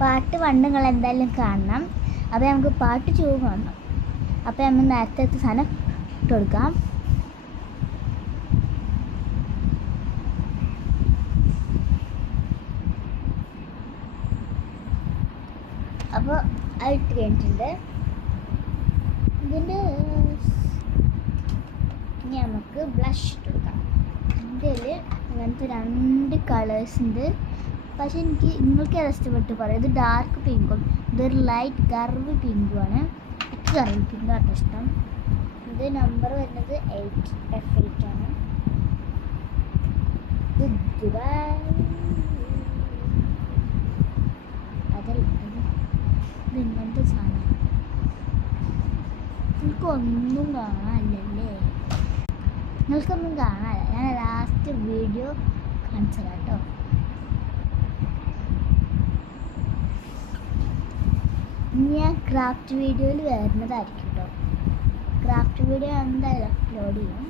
Part 1 നിങ്ങൾ എന്തായാലും കാണണം. അപ്പോൾ നമുക്ക് പാർട്ട് 2 കാണണം. അപ്പോൾ നമ്മൾ നേരത്തെ സാധനം ഇട്ട് കൊടുക്കാം. അപ്പോൾ അത് ഇട്ട് കഴിഞ്ഞിട്ടുണ്ട്. ഇതിൻ്റെ ഇനി നമുക്ക് ബ്ലഷ് ഇട്ട് കൊടുക്കാം. ഇതിൽ അങ്ങനത്തെ 2 കളേഴ്സ് ഉണ്ട്. പക്ഷെ നിങ്ങൾക്ക് ഏതാ ഇഷ്ടപ്പെട്ട് പറയാം. ഇത് ഡാർക്ക് പിങ്കും ഇതൊരു ലൈറ്റ് കർവ് പിങ്കുമാണ്. എനിക്ക് കർവ് പിങ്കാണ് ഇഷ്ടം. ഇത് നമ്പർ വരുന്നത് 8 F8 ആണ്. ഇത് ഇങ്ങനത്തെ സാധനം നിങ്ങൾക്കൊന്നും കാണാനില്ലല്ലേ? നിങ്ങൾക്കൊന്നും കാണാനില്ല. ഞാൻ ലാസ്റ്റ് വീഡിയോ കാണിച്ചു തരാം കേട്ടോ. ഞാൻ ക്രാഫ്റ്റ് വീഡിയോയിൽ വരുന്നതായിരിക്കും കേട്ടോ. ക്രാഫ്റ്റ് വീഡിയോ എന്തായാലും അപ്ലോഡ് ചെയ്യും.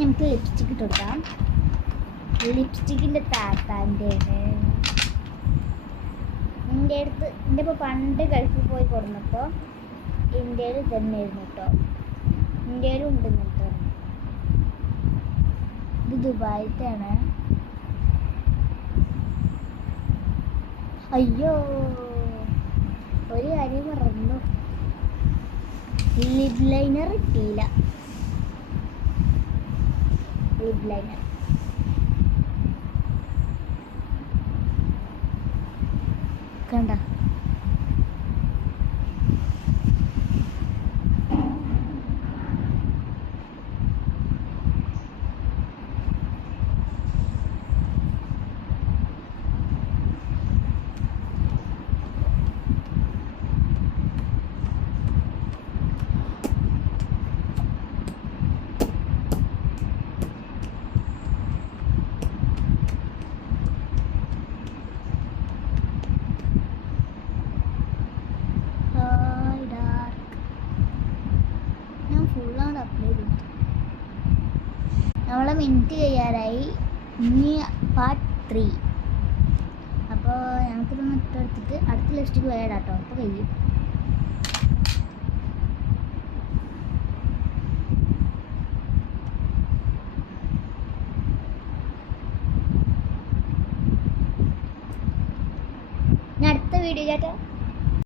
നമുക്ക് ലിപ്സ്റ്റിക്ക് ഇട്ട് കൊടുക്കാം. ലിപ്സ്റ്റിക്കിൻ്റെ താത്താൻ്റെ എൻ്റെ ഇപ്പോൾ പണ്ട് ഗൾഫിൽ പോയി കൊടുന്നപ്പോൾ ഇന്ത്യയിൽ തന്നെയായിരുന്നു കേട്ടോ. ഇന്ത്യയിലും ഉണ്ട് കേട്ടോ. ഇത് ദുബായിത്തെയാണ്. അയ്യോ ഒരു കാര്യം മറന്നു, ലിപ് ലൈനർ ഇട്ടില്ല. ലിപ് ലൈനർ കണ്ട. ഫുള്ളാണ് അപ്ലൈ ചെയ്തത്. നമ്മളെ മിനിറ്റ് കഴിയാറായി. ഇനി പാർട്ട് 3. അപ്പോൾ ഞങ്ങൾക്കിതൊന്ന് ഇട്ടെടുത്തിട്ട് അടുത്ത ലിസ്റ്റിക്ക് പോയാടാട്ടോ. അപ്പോൾ കഴിയും.